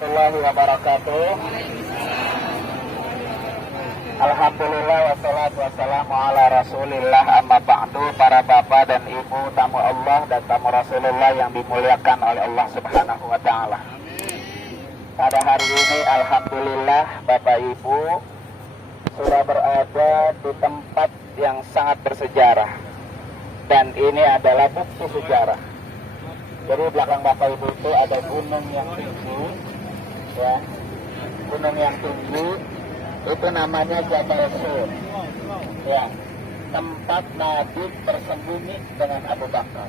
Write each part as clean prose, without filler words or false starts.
warahmatullahi wabarakatuh. Alhamdulillah wassalatu wassalamu ala rasulillah amma ba'du. Para bapak dan ibu tamu Allah dan tamu Rasulullah yang dimuliakan oleh Allah subhanahu wa ta'ala. Pada hari ini alhamdulillah bapak ibu sudah berada di tempat yang sangat bersejarah. Dan ini adalah bukti sejarah. Jadi belakang bapak ibu itu ada gunung yang tinggi, ya, gunung yang tinggi itu namanya Jabal Sur, ya, tempat Nabi bersembunyi dengan Abu Bakar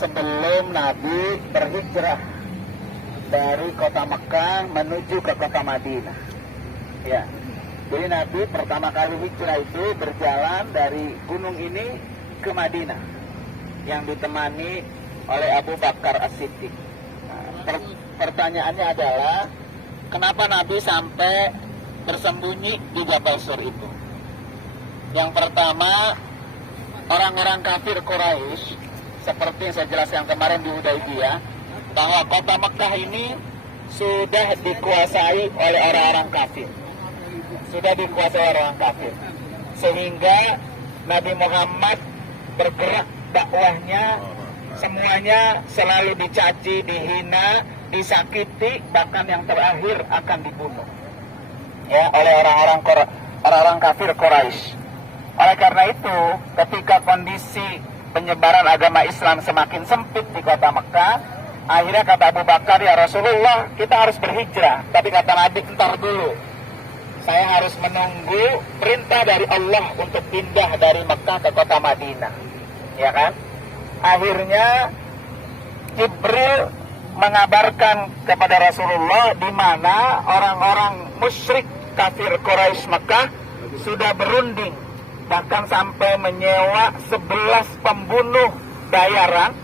sebelum Nabi berhijrah dari kota Mekah menuju ke kota Madinah, ya. Jadi Nabi pertama kali hijrah itu berjalan dari gunung ini ke Madinah yang ditemani oleh Abu Bakar As-Siddiq. Nah, pertanyaannya adalah kenapa Nabi sampai bersembunyi di Jabal Sur itu? Yang pertama, orang-orang kafir Quraisy, seperti yang saya jelaskan kemarin di Hudaybiyah, bahwa kota Mekah ini sudah dikuasai oleh orang-orang kafir. Sudah dikuasai oleh orang kafir. Sehingga Nabi Muhammad bergerak dakwahnya, semuanya selalu dicaci, dihina, disakiti, bahkan yang terakhir akan dibunuh, ya, oleh orang-orang kafir Quraisy. Oleh karena itu, ketika kondisi penyebaran agama Islam semakin sempit di kota Mekah, akhirnya kata Abu Bakar, ya Rasulullah, kita harus berhijrah. Tapi kata Nabi, entar dulu, saya harus menunggu perintah dari Allah untuk pindah dari Mekah ke kota Madinah, ya kan? Akhirnya Jibril mengabarkan kepada Rasulullah di mana orang-orang musyrik kafir Quraisy Mekah sudah berunding, bahkan sampai menyewa 11 pembunuh bayaran,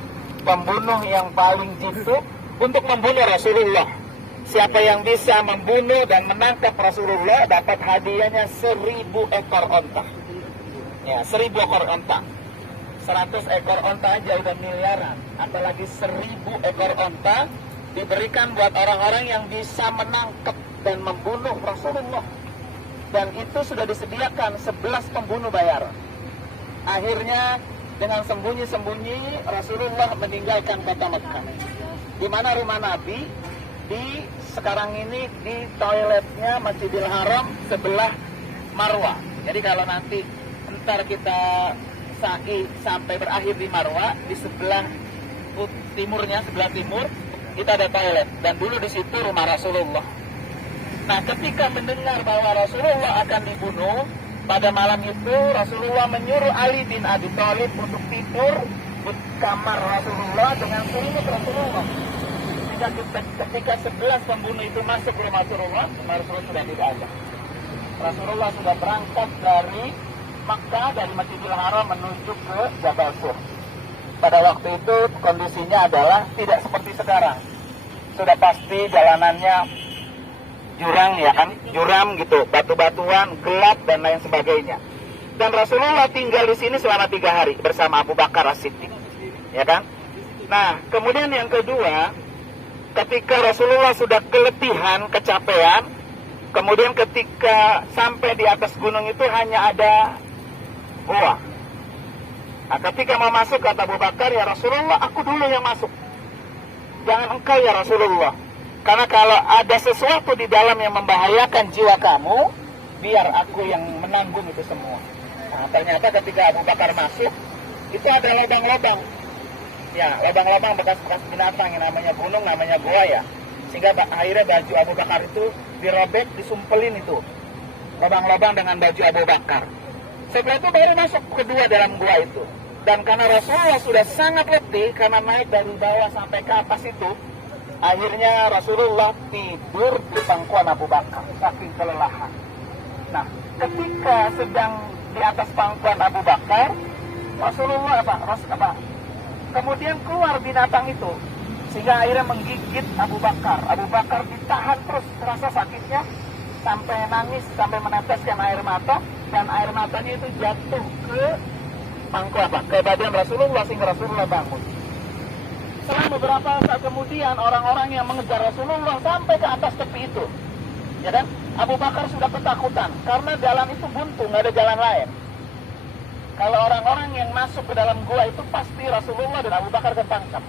pembunuh yang paling jitu, untuk membunuh Rasulullah. Siapa yang bisa membunuh dan menangkap Rasulullah dapat hadiahnya 1000 ekor onta. Ya, 1000 ekor onta. 100 ekor onta aja udah miliaran. Apalagi 1000 ekor onta diberikan buat orang-orang yang bisa menangkap dan membunuh Rasulullah. Dan itu sudah disediakan 11 pembunuh bayaran. Akhirnya dengan sembunyi-sembunyi Rasulullah meninggalkan kota Mekah. Di mana rumah Nabi? Di sekarang ini di toiletnya Masjidil Haram sebelah Marwah. Jadi kalau nanti entar kita sa'i sampai berakhir di Marwah, di sebelah timurnya, sebelah timur kita ada toilet, dan dulu di situ rumah Rasulullah. Nah, ketika mendengar bahwa Rasulullah akan dibunuh, pada malam itu Rasulullah menyuruh Ali bin Abi Thalib untuk tidur di kamar Rasulullah dengan selimut Rasulullah. Ketika 11 pembunuh itu masuk ke rumah Rasulullah sudah tidak ada. Rasulullah sudah berangkat dari Makkah, dari Masjidil Haram menuju ke Jabal Sur. Pada waktu itu kondisinya adalah tidak seperti sekarang. Sudah pasti jalanannya jurang, ya kan, juram gitu, batu-batuan, gelap dan lain sebagainya. Dan Rasulullah tinggal di sini selama 3 hari bersama Abu Bakar As-Siddiq, ya kan. Nah, kemudian yang kedua, ketika Rasulullah sudah keletihan, kecapean, kemudian ketika sampai di atas gunung itu hanya ada gua. Nah, ketika mau masuk kata Abu Bakar, ya Rasulullah, aku dulu yang masuk. Jangan engkau ya Rasulullah. Karena kalau ada sesuatu di dalam yang membahayakan jiwa kamu, biar aku yang menanggung itu semua. Nah, ternyata ketika Abu Bakar masuk, itu ada lubang-lubang. Ya, lubang-lubang bekas-bekas binatang yang namanya gunung, namanya gua ya. Sehingga akhirnya baju Abu Bakar itu dirobek, disumpelin itu. Lubang-lubang dengan baju Abu Bakar. Setelah itu baru masuk kedua dalam gua itu. Dan karena Rasulullah sudah sangat letih, karena naik dari bawah sampai ke atas itu, akhirnya Rasulullah tidur di pangkuan Abu Bakar, saking kelelahan. Nah, ketika sedang di atas pangkuan Abu Bakar, Rasulullah kemudian keluar binatang itu, sehingga akhirnya menggigit Abu Bakar. Abu Bakar ditahan terus, terasa sakitnya, sampai nangis, sampai meneteskan air mata, dan air matanya itu jatuh ke pangkuan, ke badan Rasulullah, sehingga Rasulullah bangun. selang beberapa saat kemudian orang-orang yang mengejar Rasulullah sampai ke atas tepi itu, ya kan? Abu Bakar sudah ketakutan karena jalan itu buntu, nggak ada jalan lain. Kalau orang-orang yang masuk ke dalam gua itu pasti Rasulullah dan Abu Bakar ketangkap.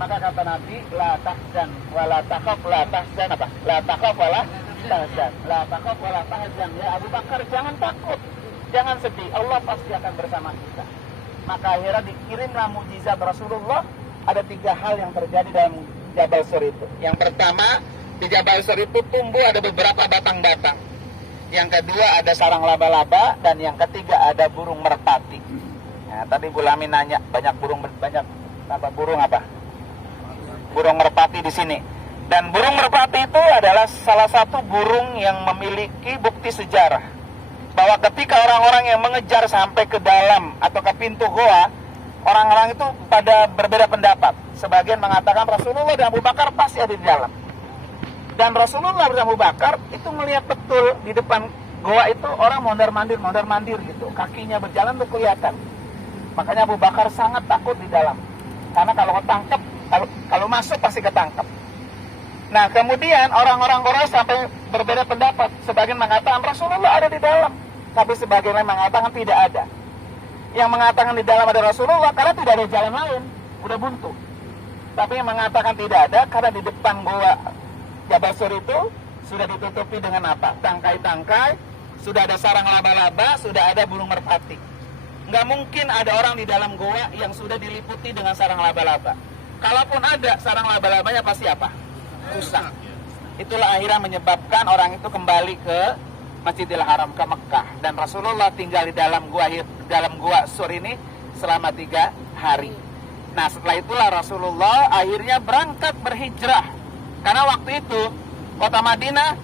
Maka kata Nabi, la tahzan wa la takhaf, la tahzan apa? La takhaf wa la tahzan, la takhaf wa la tahzan. Ya Abu Bakar, jangan takut, jangan sedih, Allah pasti akan bersama kita. Maka akhirnya dikirimlah mukjizat Rasulullah. Ada 3 hal yang terjadi dalam Jabal Sur itu. Yang pertama, di Jabal Sur itu tumbuh ada beberapa batang-batang. Yang kedua ada sarang laba-laba, dan yang ketiga ada burung merpati. Nah, tadi Bu Lami nanya banyak burung apa? Burung merpati di sini. Dan burung merpati itu adalah salah satu burung yang memiliki bukti sejarah bahwa ketika orang-orang yang mengejar sampai ke dalam atau ke pintu goa, orang-orang itu pada berbeda pendapat. Sebagian mengatakan Rasulullah dan Abu Bakar pasti ada di dalam. Dan Rasulullah dan Abu Bakar itu melihat betul di depan goa itu orang mondar-mandir gitu. Kakinya berjalan tuh kelihatan. Makanya Abu Bakar sangat takut di dalam. Karena kalau ketangkep, kalau masuk pasti ketangkep. Nah, kemudian orang-orang Quraisy sampai berbeda pendapat. Sebagian mengatakan Rasulullah ada di dalam, tapi sebagian lain mengatakan tidak ada. Yang mengatakan di dalam ada Rasulullah karena tidak ada jalan lain, udah buntu. Tapi yang mengatakan tidak ada karena di depan gua Jabal Sur itu sudah ditutupi dengan apa? Tangkai-tangkai, sudah ada sarang laba-laba, sudah ada burung merpati. Nggak mungkin ada orang di dalam goa yang sudah diliputi dengan sarang laba-laba. Kalaupun ada, sarang laba-labanya pasti apa? Rusak. Itulah akhirnya menyebabkan orang itu kembali ke Masjidil Haram, ke Mekah, dan Rasulullah tinggal di dalam gua Sur ini selama 3 hari. Nah, setelah itulah Rasulullah akhirnya berangkat berhijrah, karena waktu itu kota Madinah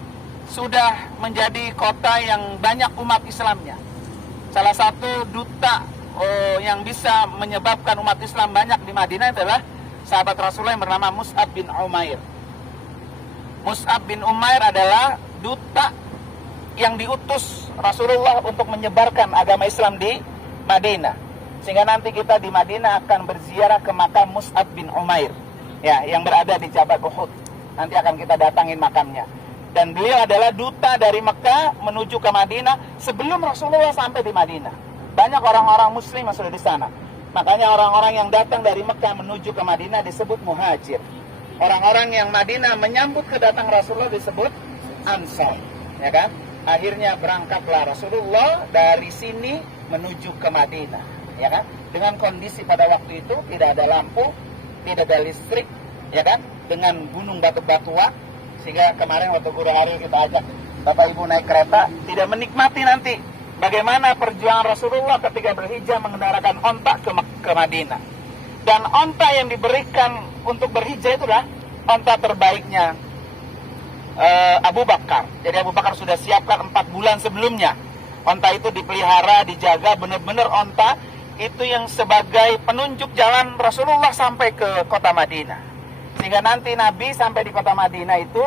sudah menjadi kota yang banyak umat Islamnya. Salah satu duta yang bisa menyebabkan umat Islam banyak di Madinah adalah sahabat Rasulullah yang bernama Mus'ab bin Umair. Mus'ab bin Umair adalah duta yang diutus Rasulullah untuk menyebarkan agama Islam di Madinah. Sehingga nanti kita di Madinah akan berziarah ke makam Mus'ab bin Umair, ya, yang berada di Jabal Uhud. Nanti akan kita datangin makamnya. Dan beliau adalah duta dari Mekah menuju ke Madinah sebelum Rasulullah sampai di Madinah. Banyak orang-orang muslim yang sudah di sana. Makanya orang-orang yang datang dari Mekah menuju ke Madinah disebut muhajir. Orang-orang yang Madinah menyambut kedatangan Rasulullah disebut Ansar, ya kan? Akhirnya berangkatlah Rasulullah dari sini menuju ke Madinah, ya kan? Dengan kondisi pada waktu itu tidak ada lampu, tidak ada listrik, ya kan? Dengan gunung batu-batuan, sehingga kemarin waktu guru hari kita ajak Bapak Ibu naik kereta, tidak menikmati nanti bagaimana perjuangan Rasulullah ketika berhijrah mengendarakan onta ke Madinah. Dan onta yang diberikan untuk berhijrah itulah onta terbaiknya Abu Bakar. Jadi Abu Bakar sudah siapkan 4 bulan sebelumnya. Onta itu dipelihara, dijaga, benar-benar onta itu yang sebagai penunjuk jalan Rasulullah sampai ke kota Madinah. Sehingga nanti Nabi sampai di kota Madinah itu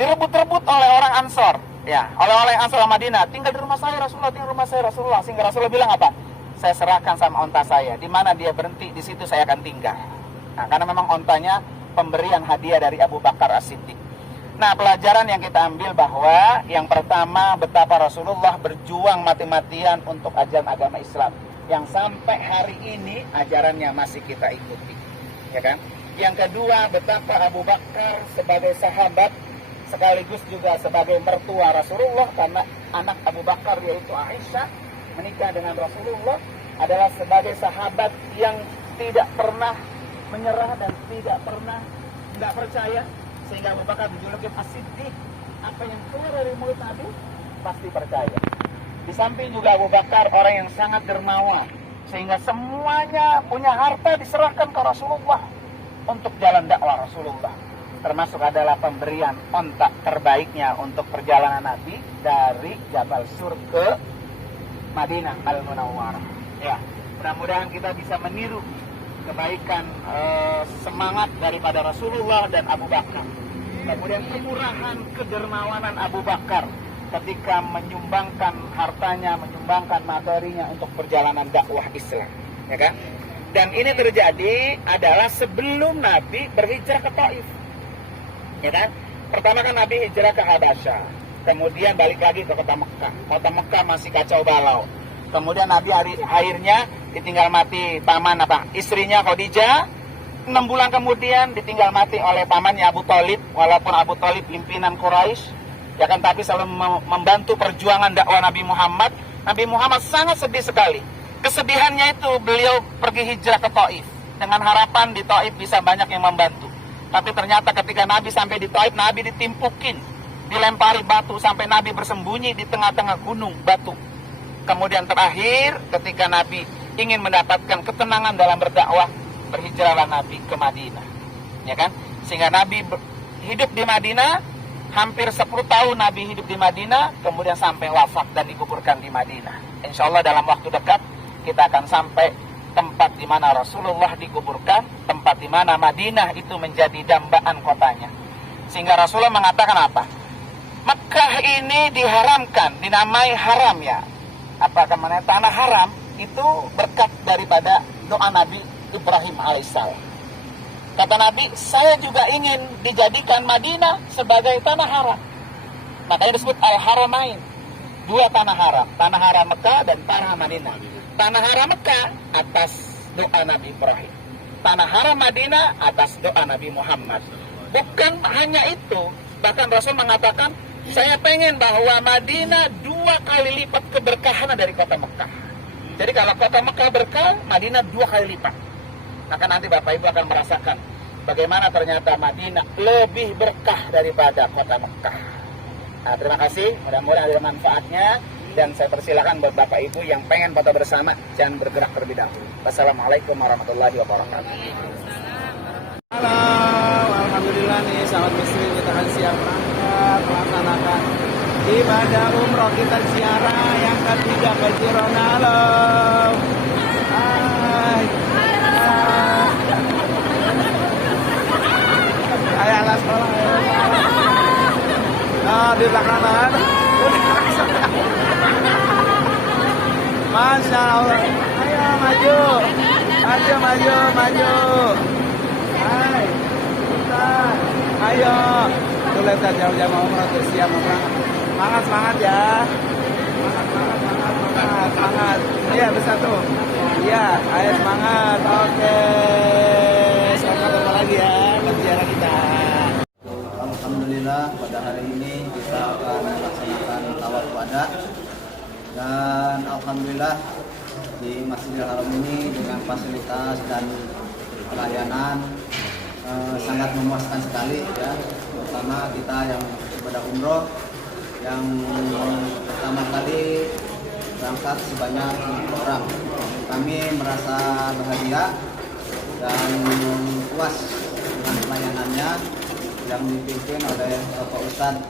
direbut-rebut oleh orang Ansor, ya, oleh Ansor Madinah. Tinggal di rumah saya Rasulullah, tinggal di rumah saya Rasulullah. Sehingga Rasulullah bilang apa? Saya serahkan sama onta saya. Di mana dia berhenti, di situ saya akan tinggal. Nah, karena memang ontanya pemberian hadiah dari Abu Bakar As-Siddiq. Nah, pelajaran yang kita ambil bahwa yang pertama betapa Rasulullah berjuang mati-matian untuk ajaran agama Islam yang sampai hari ini ajarannya masih kita ikuti, ya kan? Yang kedua, betapa Abu Bakar sebagai sahabat sekaligus juga sebagai mertua Rasulullah, karena anak Abu Bakar yaitu Aisyah menikah dengan Rasulullah, adalah sebagai sahabat yang tidak pernah menyerah dan tidak pernah tidak percaya, sehingga Abu Bakar dijuluki As-Siddiq. Apa yang keluar dari mulut Nabi pasti percaya. Di samping juga Abu Bakar orang yang sangat dermawan, sehingga semuanya punya harta diserahkan ke Rasulullah untuk jalan dakwah Rasulullah. Termasuk adalah pemberian onta terbaiknya untuk perjalanan Nabi dari Jabal Sur ke Madinah Al-Munawwarah. Ya, mudah-mudahan kita bisa meniru kebaikan, semangat daripada Rasulullah dan Abu Bakar. Kemudian kemurahan, kedermawanan Abu Bakar ketika menyumbangkan hartanya, menyumbangkan materinya untuk perjalanan dakwah Islam, ya kan? Dan ini terjadi adalah sebelum Nabi berhijrah ke Taif. Ya kan? Pertama kan Nabi hijrah ke Habasyah, kemudian balik lagi ke kota Mekah. Kota Mekah masih kacau balau. Kemudian Nabi akhirnya ditinggal mati paman istrinya Khadijah. 6 bulan kemudian ditinggal mati oleh pamannya Abu Thalib. Walaupun Abu Thalib pimpinan Quraisy, ya kan, tapi selalu membantu perjuangan dakwah Nabi Muhammad. Nabi Muhammad sangat sedih sekali. Kesedihannya itu beliau pergi hijrah ke Taif dengan harapan di Taif bisa banyak yang membantu. Tapi ternyata ketika Nabi sampai di Taif, Nabi ditimpukin, dilempari batu sampai Nabi bersembunyi di tengah-tengah gunung batu. Kemudian terakhir ketika Nabi ingin mendapatkan ketenangan dalam berdakwah, berhijrahlah Nabi ke Madinah. Ya kan? Sehingga Nabi hidup di Madinah hampir 10 tahun. Nabi hidup di Madinah, kemudian sampai wafat dan dikuburkan di Madinah. Insya Allah dalam waktu dekat kita akan sampai tempat di mana Rasulullah dikuburkan, tempat di mana Madinah itu menjadi dambaan kotanya. Sehingga Rasulullah mengatakan apa? Mekah ini diharamkan, dinamai haram ya. Apakah mana tanah haram itu berkat daripada doa Nabi Ibrahim alaihissalam. Kata Nabi, saya juga ingin dijadikan Madinah sebagai tanah haram. Makanya disebut Al-Haramain. 2 tanah haram. Tanah haram Mekah dan tanah Madinah. Tanah haram Mekah atas doa Nabi Ibrahim. Tanah haram Madinah atas doa Nabi Muhammad. Bukan hanya itu, bahkan Rasul mengatakan, saya pengen bahwa Madinah 2 kali lipat keberkahan dari kota Mekah. Jadi kalau kota Mekah berkah, Madinah 2 kali lipat. Maka nanti Bapak Ibu akan merasakan bagaimana ternyata Madinah lebih berkah daripada kota Mekah. Nah, terima kasih, mudah-mudahan ada manfaatnya. Dan saya persilakan buat Bapak Ibu yang pengen foto bersama, jangan bergerak terlebih dahulu. Wassalamualaikum warahmatullahi wabarakatuh. Halo, alhamdulillah nih sahabat muslim, kita akan siap berangkat melaksanakan ibadah umroh kita ziarah yang ketiga ke Jirona. Halo. Hai. Ayah lah sekolah. Nah, di belakang kan. Masya Allah. Ayo maju. Maju. Hai. Bentar. Ayo. Tuh lihat jauh-jauh mau umroh tuh siap mau berangkat. Semangat ya. Semangat. Iya bisa tuh. Iya, ayo semangat. Oke. Selamat ketemu lagi ya ziarah kita. Alhamdulillah pada hari ini kita akan melaksanakan tawaf wada. Dan alhamdulillah di Masjidil Haram ini dengan fasilitas dan pelayanan sangat memuaskan sekali ya. Terutama kita yang ibadah umroh yang pertama kali berangkat sebanyak 5 orang. Kami merasa bahagia dan puas dengan pelayanannya yang dipimpin oleh Bapak Ustadz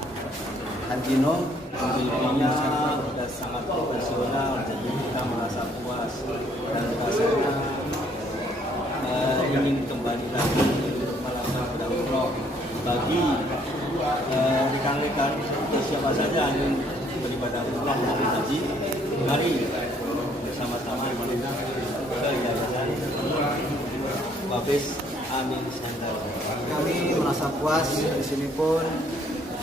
Haji Nung. Pilihannya sudah sangat profesional, jadi kita merasa puas dan rasanya ingin kembali lagi untuk melaksanakan umroh. Bagi rekan-rekan siapa saja yang beribadah umroh maupun haji, mari bersama-sama menuju ke Yayasan Babes Amin Sandar. Kami merasa puas di sini pun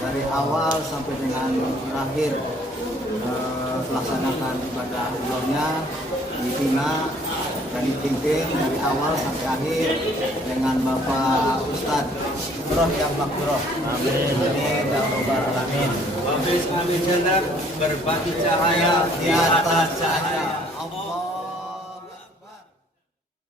dari awal sampai dengan terakhir melaksanakan ibadah umrohnya dibina dan dipimpin dari awal sampai akhir dengan Bapak Ustadz Roh yang Makburoh. Amin ya rabbal alamin. Babes Amin Sandar berbagi cahaya di atas cahaya Allah.